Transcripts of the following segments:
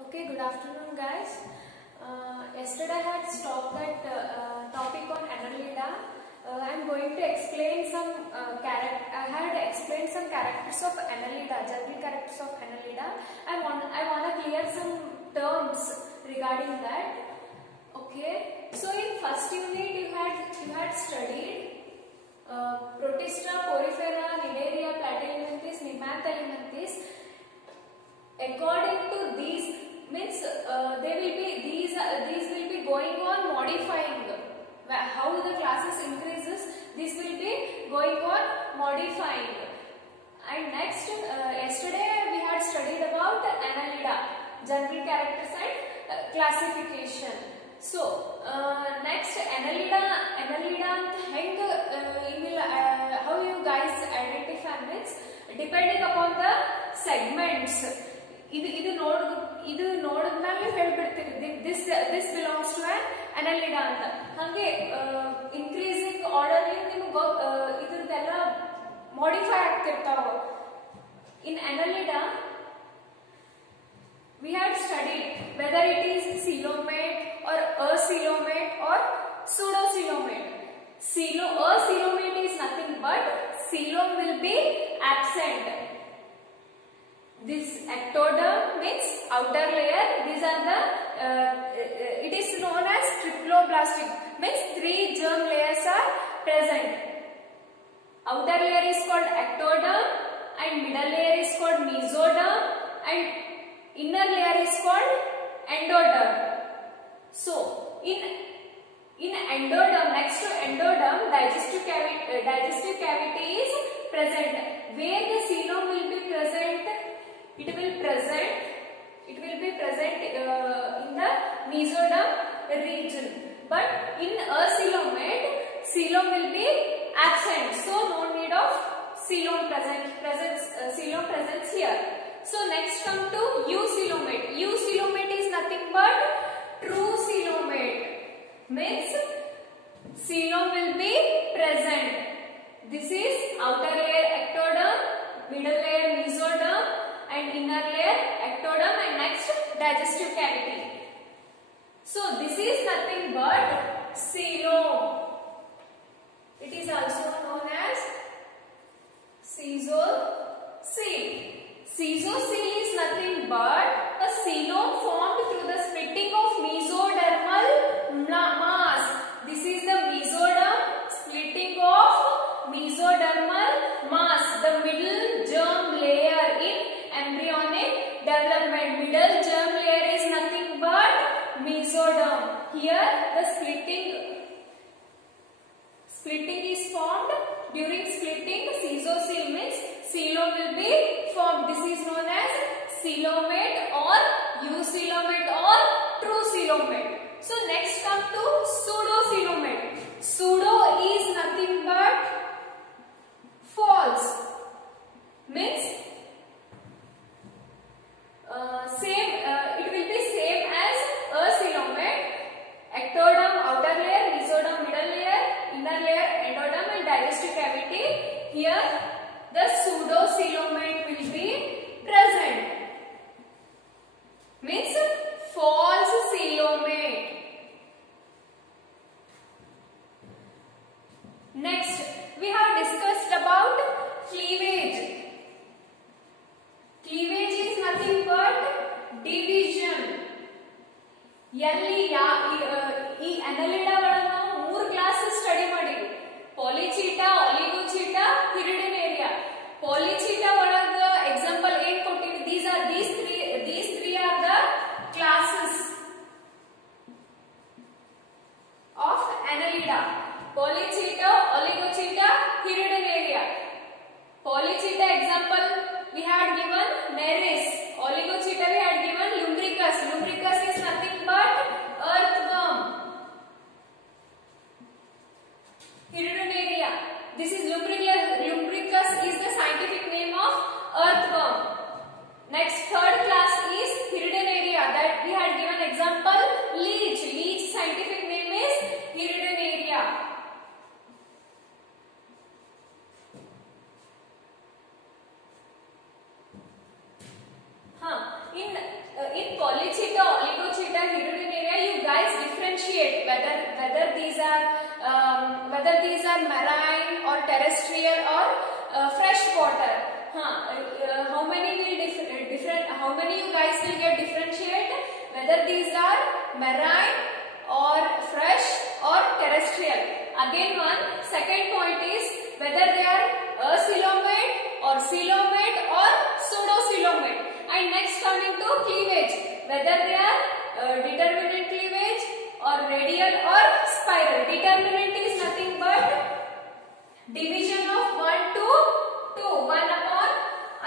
Okay, good afternoon, guys. Yesterday I had stopped that topic on Annelida. I am going to explain some I had explained some characters of Annelida, general characters of Annelida. I want to clear some terms regarding that. Okay. So in first unit you had studied Protista, Porifera, Nidaria, Platyhelminthes, Nemathelianthes. According to these means these will be going on modifying. How the classes increases, this will be going on modifying. And next, yesterday we had studied about Annelida, general characters and classification. So next Annelida how you guys identify means depending upon the segments. ಇದು ನೋಡಿದ್ಮೇಲೆ ಹೇಳ್ಬಿಡ್ತೀವಿ this belongs to an Annelida ಅಂತ. ಹಾಗೆ increasing order ನಿಮಗೆ ಇದರದೆಲ್ಲ modify ಆಗ್ತಿರ್ತಾವ. In Annelida we had studied whether it is coelomate or acoelomate or pseudocoelomate. Acoelomate is nothing but coelom will be absent. This ectoderm means outer layer. These are the it is known as triploblastic, means 3 germ layers are present. Outer layer is called ectoderm and middle layer is called mesoderm and inner layer is called endoderm. So in endoderm, next to endoderm, digestive cavity is present. Where the coelom will be present? It will be present in the mesoderm region. But in acoelomate, coelom will be absent. So no need of coelom presence here. So next come to eucoelomate. Eucoelomate is nothing but true coelomate. Means coelom will be present. This is outer layer ectoderm, middle layer mesoderm and inner layer ectoderm and next digestive cavity. So this is nothing but coelom. It is also known as caesocoel. Caesocoel is nothing but a coelom formed through the splitting of mesodermal mass. This is the mesoderm, splitting of mesodermal mass, the middle germ layer in embryonic development. Middle germ layer is nothing but mesoderm. Here the splitting is formed. During splitting, caesocoel means coelom will be formed. This is known as coelomate or eucoelomate or true coelomate. So next come to pseudocoelomate. Pseudo is nothing but false. Means it will be same as acoelomate. Ectoderm, outer layer, mesoderm, middle layer, inner layer, endoderm and digestive cavity. Here the pseudocoelomate will be present. Means false coelomate. Next we have discussed about cleavage. Cleavage is nothing but division. ಈ Annelida ಒಳಗೆ ನಾವು 3 classes study ಮಾಡಿದ್ವಿ. ಪಾಲಿಚೀಟಾ, ಆಲಿಗೋಚೀಟಾ, ಹಿರಿಡಿನೇರಿಯಾ. ಪಾಲಿಚೀಟಾ ಒಳಗೆ example ಏನು ಕೊಟ್ಟಿವಿ? These three are the classes of Annelida. Polychaeta, Oligochaeta, Hiridinaria. Polychaeta example we had given Nereis. Oligochaeta we had given Lumbricus. Lumbricus is nothing but earthworm. Hiridinaria. This is Lumbricus is the scientific name of whether these are marine or terrestrial or fresh water. How many will how many you guys will get differentiate whether these are marine or fresh or terrestrial. Again, second point is whether they are acoelomate or coelomate or pseudocoelomate. And next coming to cleavage, whether they are determinate cleavage or radial or spiral. Determinate is nothing but division of 1 to 2, one upon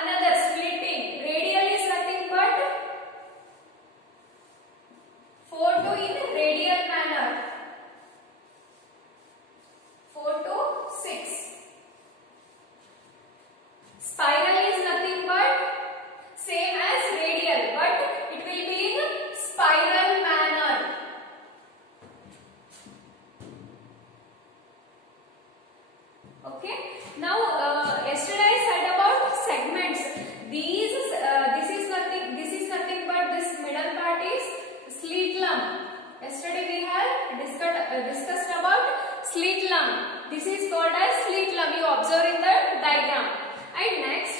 another, splitting. Radial is nothing but 4 to in radial manner, 4 to 6. Spiral is nothing but same as radial, but it will be in spiral manner. Okay. Now yesterday I said about segments. This is nothing but this middle part is slit lump. Yesterday we have discussed about slit lump. This is called as slit lump. You observe in the diagram. And next,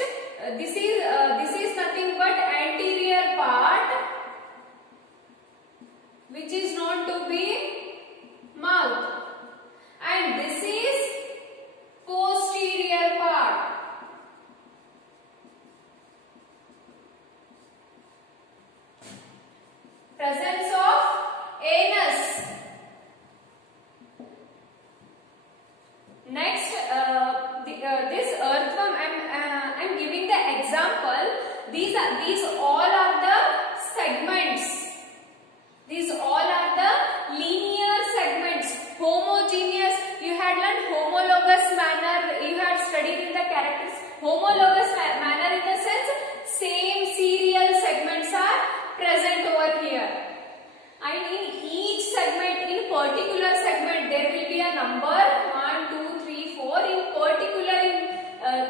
this is nothing but anterior part, which is known to be mouth, and this is posterior part. Presence of anus. Next, this earthworm, I'm giving the example. These all are the segments. These all are the linear segments. Homogeneous, you had learned homologous manner. You had studied in the characters. Homologous manner in the sense same serial segments are present over here. And in each segment, in particular segment, there will be a number 1, 2, 3, 4. In particular, in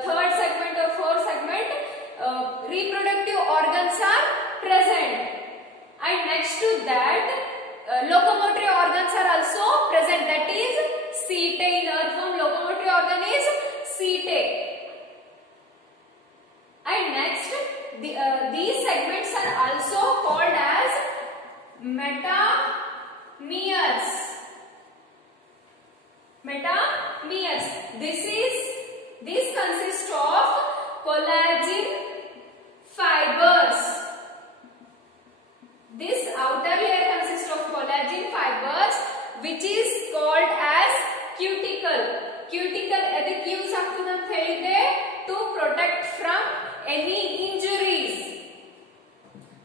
third segment or fourth segment, reproductive organs are present. And next to that, locomotory organs are also present. That is setae. In earthworm, locomotory organ is setae. And next, these segments are also called as metameres. Metameres. This consists of collagen fibers. This outer layer consists of collagen fibers, which is called as cuticle. Cuticle edike use ಆಗ್ತದೆ ಅಂತ ಹೇಳಿದೆ to protect from any injuries.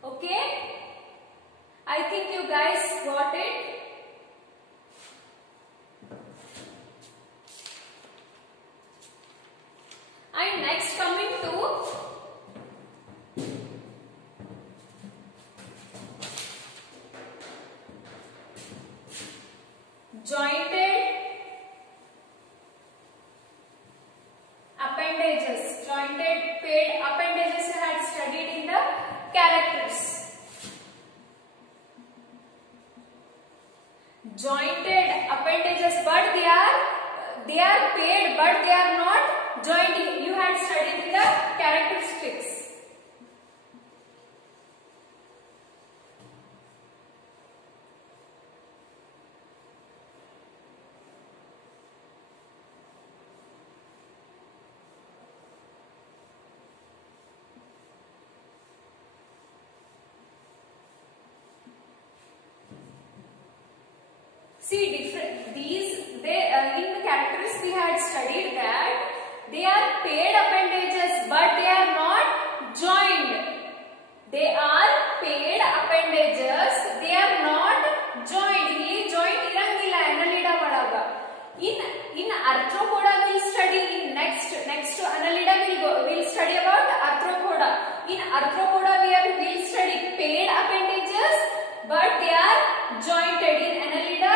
Okay, I think you guys got it. And next coming to jointed appendages. Jointed paid appendages you had studied in the characters. Jointed appendages, but they are paired, but they are not joined. You had studied in the characteristics. See, in the characteristics we had studied that they are paired appendages, but they are not joined. They are paired appendages, they are not joined. Here joint irangilla annelida olaga. In arthropoda we'll study in next annelida we'll study about arthropoda. In arthropoda we'll study paired appendages, but they are jointed. In annelida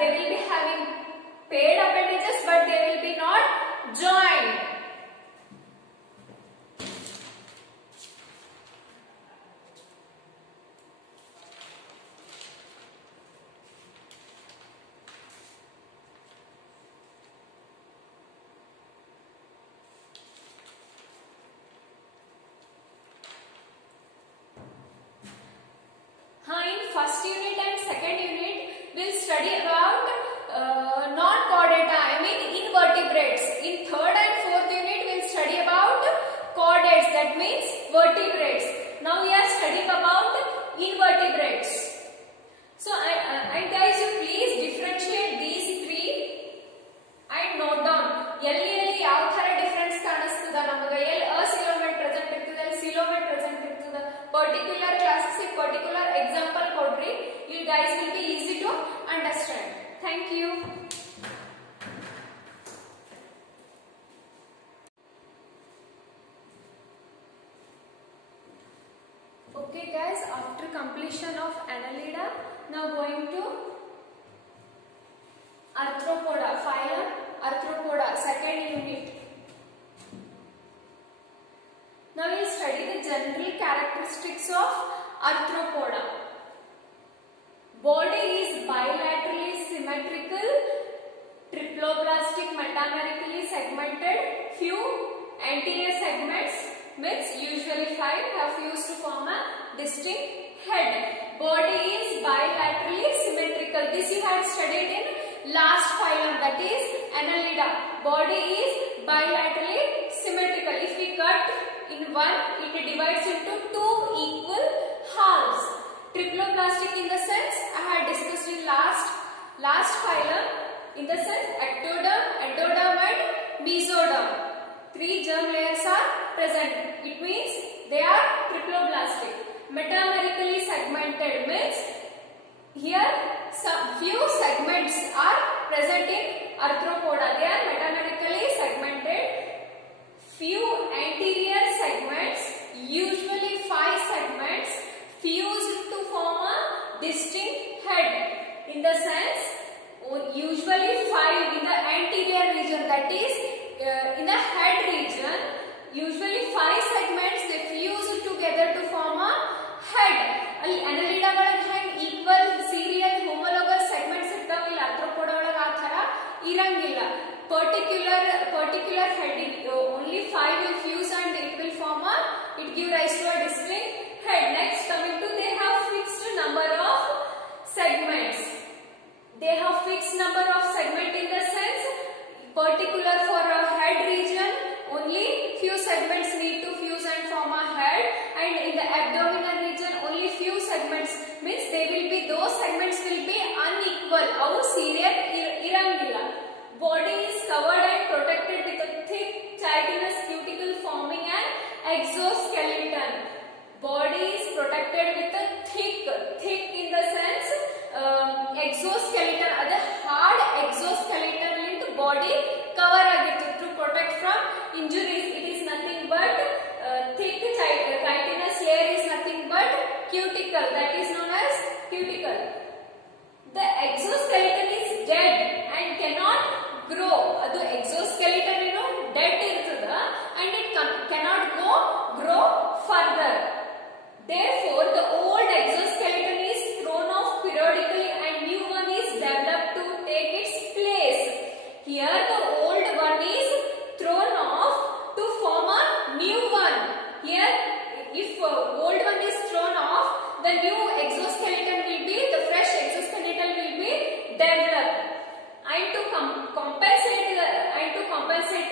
they will be having paired appendages, but they will be not joined. first unit and second unit will study about non-chordata, I mean invertebrates. In third and fourth unit we'll study about chordates, that means vertebrates. Now we are studying about invertebrates. So and guys, you please differentiate these three and note down. ಎಲ್ಲಿ ಯಾವ ತರ difference ಕಾಣಿಸ್ತದ ನಮಗೆ, ಎಲ್ಲಿ ಅಸಿಲೋಮೇಟ್ present ಇರ್ತದೆ, ಎಲ್ಲಿ ಸಿಲೋಮೇಟ್ present ಇರ್ತದೆ. Particular classes particular example ಕೊಡ್ರಿ. You guys will be easy to understand. Thank you. Okay guys, after completion of Annelida, now going to Arthropoda, phylum Arthropoda, second unit. Now we will study the general characteristics of Arthropoda. Body is bilaterally symmetrical, triploblastic, metamerically segmented. Few anterior segments, means usually 5, have fused to form a distinct head. Body is bilaterally symmetrical. This you had studied in last phylum, that is Annelida. Body is bilaterally symmetrical. If we cut in one, it divides into two equal halves. Triploblastic in the sense I had discussed in last phylum, in the sense ectoderm, endoderm and mesoderm. 3 germ layers are present. It means they are triploblastic. Metamerically segmented means here some few segments are present in Arthropoda. They are metamerically segmented. Few anterior segments, usually 5 segments, fused to form a distinct head. In the sense, usually 5 in the anterior region, that is in the head region, usually 5 segments they fuse together to form a head. ಅಲ್ಲಿ Annelida ಒಳಗೆ ಹೆಂಗ್ equal serial homologous segments ಇರ್ತಾವ, ಇಲ್ಲಿ Arthropoda ಒಳಗೆ ಆ ತರ ಇರಂಗಿಲ್ಲ. particular head, only 5 will fuse and it will form a, it give rise to a distinct head. Next coming to, they have fixed number of segments. They have fixed number of segment in the sense, particular for a head region, only few segments need to fuse and form a head, and in the abdominal region only few segments, means they will be, those segments will be unequal, avu serial irangilla. Body is covered and protected with a thick chitinous cuticle forming an exoskeleton. Body is protected with a thick in the sense exoskeleton, other hard exoskeleton into body cover agirtade to protect from injuries. It is nothing but thick chitinous layer is nothing but cuticle, that is known as cuticle. The exoskeleton is dead and cannot grow. Adu exoskeleton dead irtada and it cannot grow further. Therefore, the old exoskeleton is thrown off periodically and new one is developed to take its place. Here the old one is thrown off to form a new one. Here, if old one is thrown off, the new exoskeleton will be, the fresh exoskeleton will be developed. And to compensate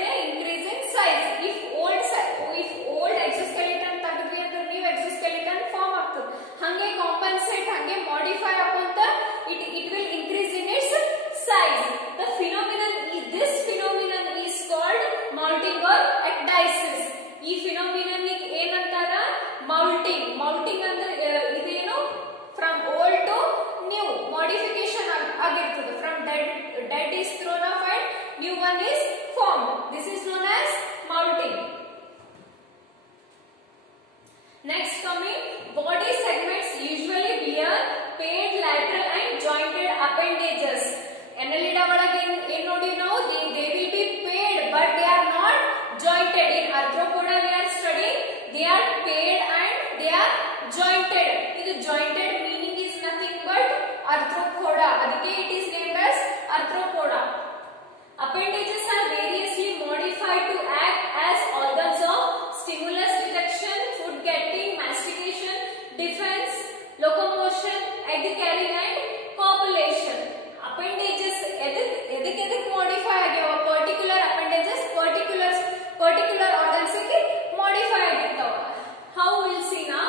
the increase in size. If old exoskeleton tagidvi andre new exoskeleton form agtade. Hange compensate, hange modify akonta it will increase in its size. The phenomenon is, this phenomenon is called molting or ecdysis. Ee phenomenon ಗೆ ಏನಂತಾರ? Molting ಅಂದ್ರೆ ಇದೇನು, from old to new modification ಆಗಿರ್ತದೆ. From dead is thrown off and new one is formed. This is known as molting. Next coming, body segments usually bear paired lateral and jointed appendages. Annelida ಒಳಗೆ ಏನು ನೋಡಿ ನಾವು, they will be paired but they are not jointed. In Arthropoda we are studying, they are paired and they are jointed. This jointed meaning is nothing but Arthropoda. Adike it is named as Arthropoda. Appendages are variously modified to act as organs of stimulus detection, food getting, mastication, defense, locomotion, egg carrying and copulation. Appendages edik modify agyav particular appendages particular organs ge modify agirtav. How we'll see now.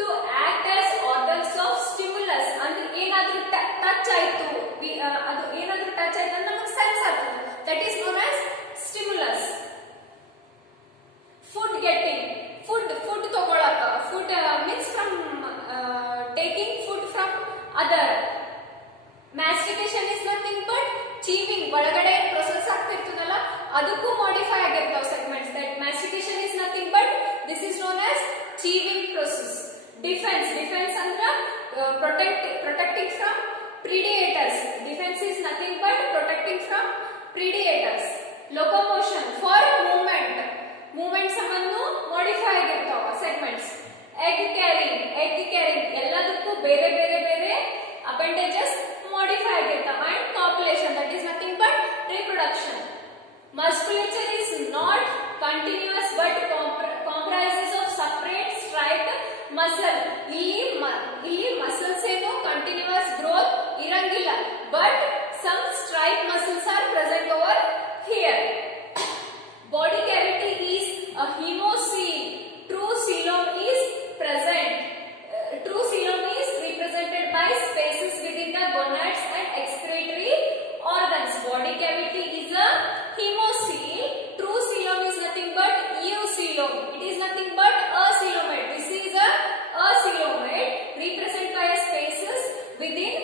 To act as organs of stimulus and enadru touch aitu adu enadru touch aitu anta namaga sense agutade, that is known as stimulus. Food getting food togolaka, food means from taking food from other. Mastication is nothing but chewing, ಒಳಗಡೆ process ಆಗ್ತಿರ್ತದಲ್ಲ ಅದಕ್ಕೂ modify ಆಗಿರ್ತಾವ segments. That mastication is nothing but this is known as chewing process. Defense andra protecting from predators. Defense is nothing but protecting from predators. Locomotion for movement samannu modify agirtav segments. Egg carrying elladukku bere appendages modify agirtav. And copulation, that is nothing but reproduction. Musculature is not continuous but comprises of separate striped muscle. ಇಲ್ಲಿ muscles ಏನು continuous growth ಇರಂಗಿಲ್ಲ, but some striped muscles are present over here. Body cavity is a hemocoel. True coelom is present. True coelom is represented by spaces within the gonads and excretory organs. Body cavity is a hemocoel. True coelom is nothing but eucoelom. It is nothing but a coelomate. This is a coelomate represented by spaces within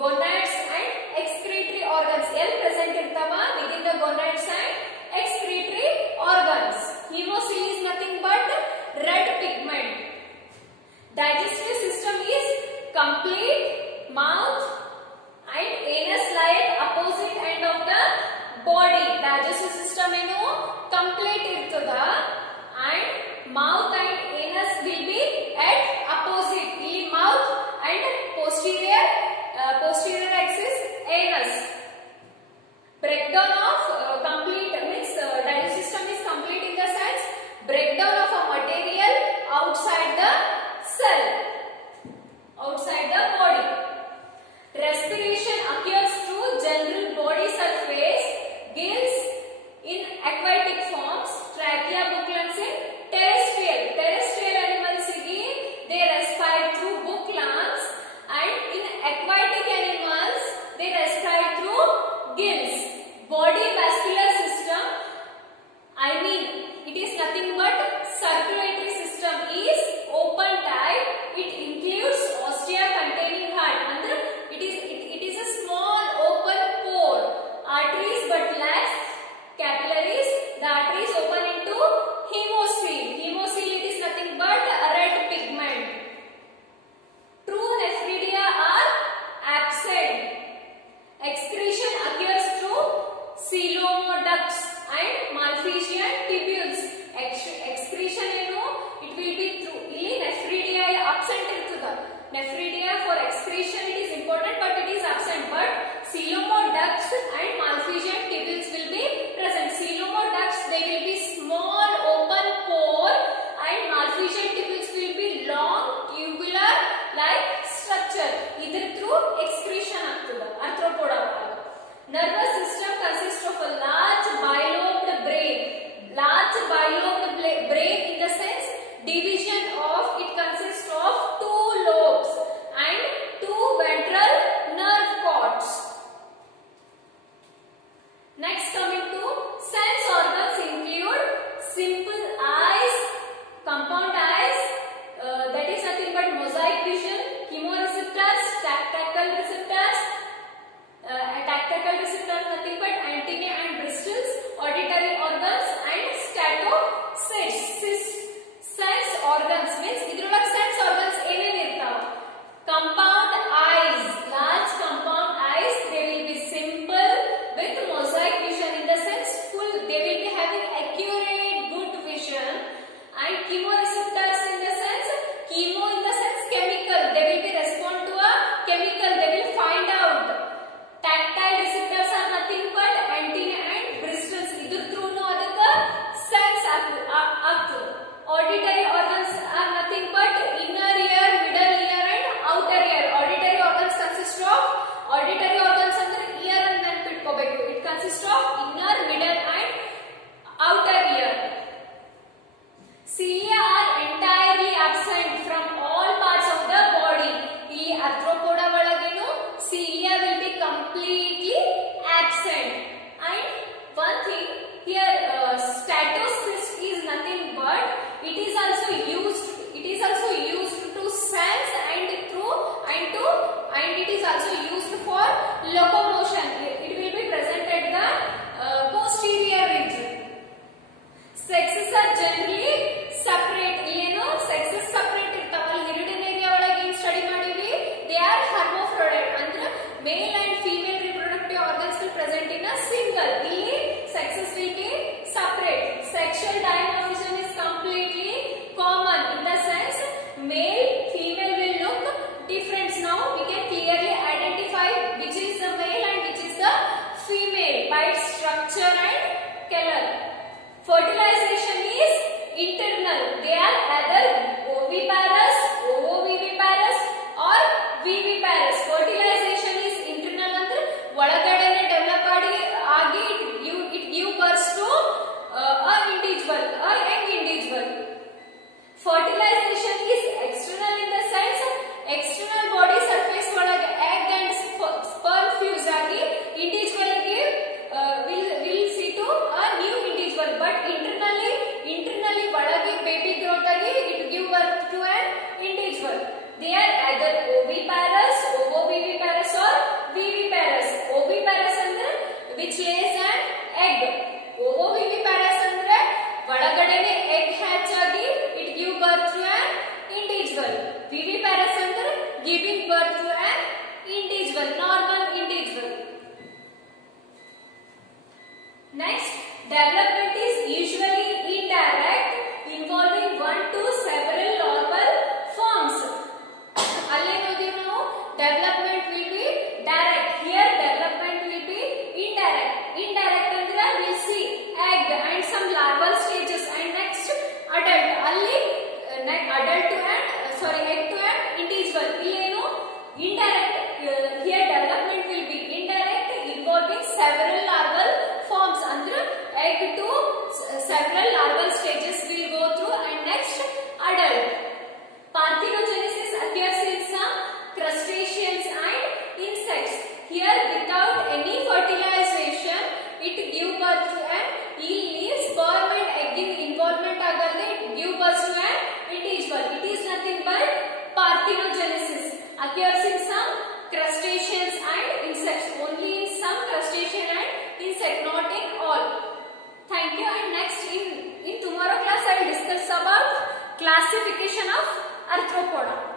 gonads and excretory organs. Present irtava within the gonads and excretory organs. Hemocoel is nothing but red pigment. Digestive system is complete. Mouth and anus lie at opposite end of the body. Digestive system enu complete irtada and mouth and anus will be at opposite. Ee mouth and posterior individual, normal individual. Next, development is usually indirect, involving one to several normal forms. Alle nodi now development will be direct. Here development will be indirect. Indirect andre we'll see egg and some larval stages and next adult. Alli adult to and egg to an individual. Illeno indirect. Here development will be indirect, involving several larval forms. Andre egg to several larval stages will go through and next adult. Parthenogenesis occurs in some crustaceans and insects. Here without any fertilization it give birth to an eel means sperm and egg involvement agade it give birth to an individual. It is nothing but parthenogenesis occurs in some crustaceans and insects. Only in some crustacean and insect, not in all. Thank you. And next in tomorrow class I will discuss about classification of arthropoda.